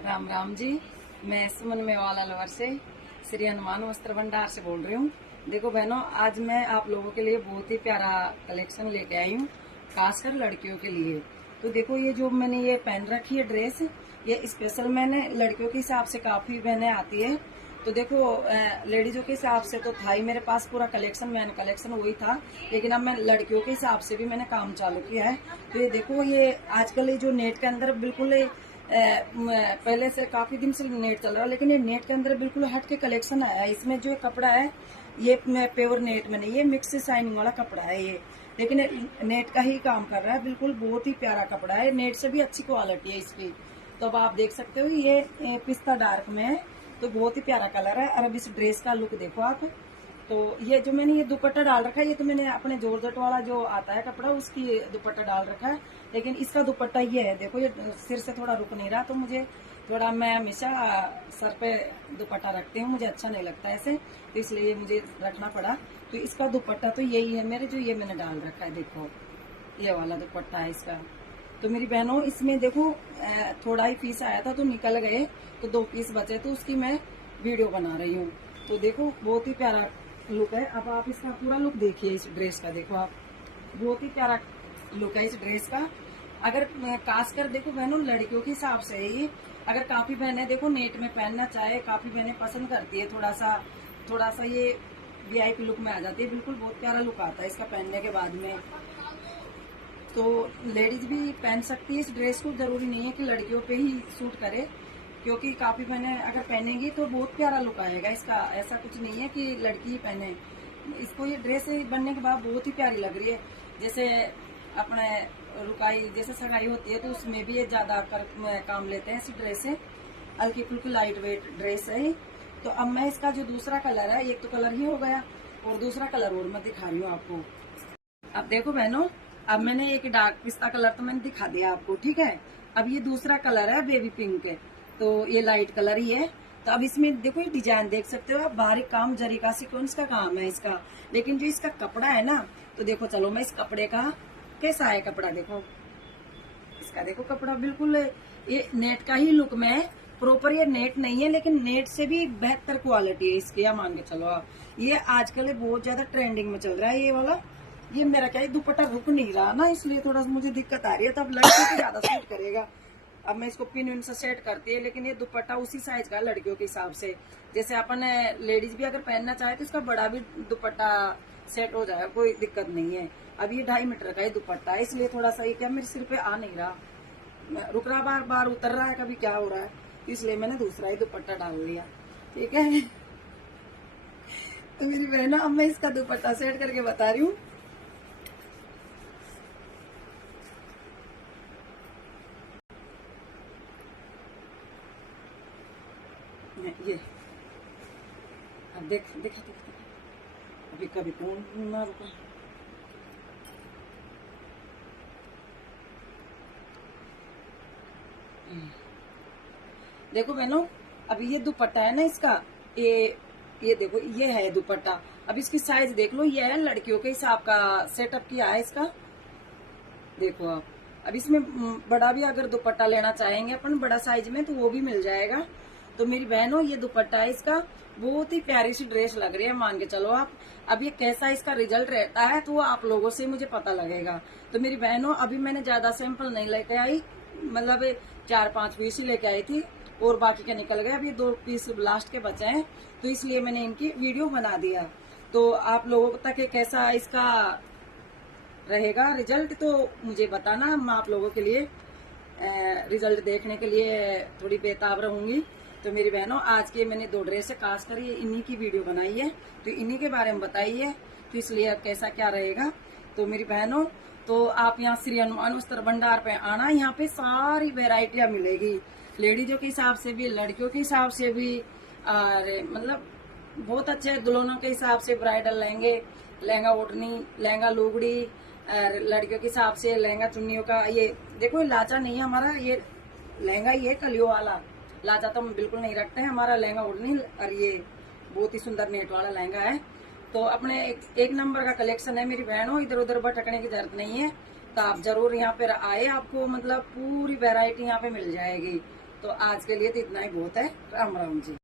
राम राम जी। मैं सुमन मेवाला लवर से श्री हनुमान वस्त्र भंडार से बोल रही हूँ। देखो बहनों, आज मैं आप लोगों के लिए बहुत ही प्यारा कलेक्शन लेके आई हूँ, खासकर लड़कियों के लिए। तो देखो, ये जो मैंने ये पहन रखी है ड्रेस, ये स्पेशल मैंने लड़कियों के हिसाब से काफी बहनें आती है। तो देखो, लेडीजों के हिसाब से तो था ही मेरे पास पूरा कलेक्शन, मैंने कलेक्शन वही था, लेकिन अब मैं लड़कियों के हिसाब से भी मैंने काम चालू किया है। तो ये देखो, ये आजकल ये जो नेट के अंदर बिल्कुल पहले से काफी दिन से नेट चल रहा है, लेकिन ये नेट के अंदर बिल्कुल हट के कलेक्शन आया है। इसमें जो कपड़ा है ये प्योर नेट में नहीं है, मिक्स शाइनिंग वाला कपड़ा है ये, लेकिन नेट का ही काम कर रहा है। बिल्कुल बहुत ही प्यारा कपड़ा है, नेट से भी अच्छी क्वालिटी है इसकी। तो अब आप देख सकते हो, ये पिस्ता डार्क में है, तो बहुत ही प्यारा कलर है। और अब इस ड्रेस का लुक देखो आप। तो ये जो मैंने ये दुपट्टा डाल रखा है, ये तो मैंने अपने जॉर्जेट वाला जो आता है कपड़ा उसकी दुपट्टा डाल रखा है, लेकिन इसका दुपट्टा ये है। देखो, ये सिर से थोड़ा रुक नहीं रहा, तो मुझे थोड़ा, मैं हमेशा सर पे दुपट्टा रखती हूँ, मुझे अच्छा नहीं लगता ऐसे, तो इसलिए मुझे रखना पड़ा। तो इसका दुपट्टा तो यही है मेरे, जो ये मैंने डाल रखा है। देखो, ये वाला दुपट्टा है इसका। तो मेरी बहनों, इसमें देखो थोड़ा ही पीस आया था तो निकल गए, तो 2 पीस बचे, तो उसकी मैं वीडियो बना रही हूँ। तो देखो, बहुत ही प्यारा लुक है। अब आप इसका पूरा लुक देखिए इस ड्रेस का। देखो आप, बहुत ही प्यारा लुक है इस ड्रेस का। अगर खासकर देखो बहनों, लड़कियों के हिसाब से है ये। अगर काफी बहनें देखो नेट में पहनना चाहे, काफी बहनें पसंद करती है, थोड़ा सा ये वीआईपी लुक में आ जाती है। बिल्कुल बहुत प्यारा लुक आता है इसका पहनने के बाद में। तो लेडीज भी पहन सकती है इस ड्रेस को, जरूरी नहीं है कि लड़कियों पे ही सूट करे, क्योंकि काफी बहनें अगर पहनेंगी तो बहुत प्यारा लुक आएगा इसका। ऐसा कुछ नहीं है कि लड़की ही पहने इसको। ये ड्रेस बनने के बाद बहुत ही प्यारी लग रही है। जैसे अपने रुकाई जैसे सगाई होती है, तो उसमें भी ये ज्यादा काम लेते हैं इस ड्रेस से। हल्की फुल्की लाइट वेट ड्रेस है ये। तो अब मैं इसका जो दूसरा कलर है, एक तो कलर ही हो गया, और दूसरा कलर और मैं दिखा रही हूँ आपको। अब देखो बहनों, अब मैंने एक डार्क पिस्ता कलर तो मैंने दिखा दिया आपको, ठीक है। अब ये दूसरा कलर है बेबी पिंक, तो ये लाइट कलर ही है। तो अब इसमें देखो, ये डिजाइन देख सकते हो आप, बारीक काम जरी का सीक्वेंस का काम है इसका। लेकिन जो इसका कपड़ा है ना, तो देखो, चलो मैं इस कपड़े का कैसा है कपड़ा देखो। इसका देखो कपड़ा बिल्कुल ये नेट का ही लुक में है, प्रॉपर ये नेट नहीं है, लेकिन नेट से भी बेहतर क्वालिटी है इसकी, या मान के चलो आप। ये आजकल बहुत ज्यादा ट्रेंडिंग में चल रहा है ये वाला। ये मेरा क्या है, दुपट्टा रुक नहीं रहा ना, इसलिए थोड़ा मुझे दिक्कत आ रही है। तब लड़कियों को ज्यादा सूट करेगा। अब मैं इसको पिन विन से सेट करती है, लेकिन ये दुपट्टा उसी साइज का लड़कियों के हिसाब से। जैसे अपन लेडीज भी अगर पहनना चाहे तो इसका बड़ा भी दुपट्टा सेट हो जाएगा, कोई दिक्कत नहीं है। अब ये 2.5 मीटर का ये दुपट्टा है, इसलिए थोड़ा सा ये क्या मेरे सिर पे आ नहीं रहा, रुक रहा, बार बार उतर रहा है, कभी क्या हो रहा है, इसलिए मैंने दूसरा ही दुपट्टा डाल लिया, ठीक है। तो मेरी बहना, अब मैं इसका दुपट्टा सेट करके बता रही हूँ। ये अब देख देख देख, अभी कभी कौन ना रुका। देखो बहनों, अभी ये दुपट्टा है ना इसका, ये देखो, ये है दुपट्टा। अब इसकी साइज देख लो, ये है लड़कियों के हिसाब का सेटअप किया है इसका। देखो आप, अब इसमें बड़ा भी अगर दुपट्टा लेना चाहेंगे अपन बड़ा साइज में, तो वो भी मिल जाएगा। तो मेरी बहनों, ये दुपट्टा है इसका, बहुत ही प्यारी सी ड्रेस लग रही है, मान के चलो आप। अब ये कैसा इसका रिजल्ट रहता है तो वो आप लोगों से मुझे पता लगेगा। तो मेरी बहनों, अभी मैंने ज्यादा सैंपल नहीं लेके आई, मतलब 4-5 पीस ही लेके आई थी, और बाकी के निकल गए। अभी 2 पीस लास्ट के बचे हैं, तो इसलिए मैंने इनकी वीडियो बना दिया। तो आप लोगों तक कैसा इसका रहेगा रिजल्ट, तो मुझे बताना। मैं आप लोगों के लिए रिजल्ट देखने के लिए थोड़ी बेताब रहूंगी। तो मेरी बहनों, आज के मैंने 2 ड्रेस खास कर ये इन्हीं की वीडियो बनाई है, तो इन्हीं के बारे में बताई है, तो इसलिए कैसा क्या रहेगा। तो मेरी बहनों, तो आप यहाँ श्री हनुमान वस्त्र भंडार पे आना, यहाँ पे सारी वेराइटियां मिलेगी, लेडीजों के हिसाब से भी, लड़कियों के हिसाब से भी, और मतलब बहुत अच्छे दुल्हनों के हिसाब से ब्राइडल लहंगे, लहंगा ओढ़नी, लहंगा लुगड़ी, लड़कियों के हिसाब से लहंगा चुन्नियों का। ये देखो, लाचा नहीं है हमारा, ये लहंगा ही है कलियों वाला, लाचा तो हम बिल्कुल नहीं रखते हैं। हमारा लहंगा ओढ़नी, और ये बहुत ही सुंदर नेट वाला लहंगा है। तो अपने एक नंबर का कलेक्शन है मेरी बहनों, इधर उधर भटकने की जरूरत नहीं है। तो आप जरूर यहाँ पे आए, आपको मतलब पूरी वैरायटी यहाँ पे मिल जाएगी। तो आज के लिए तो इतना ही बहुत है। राम राम जी।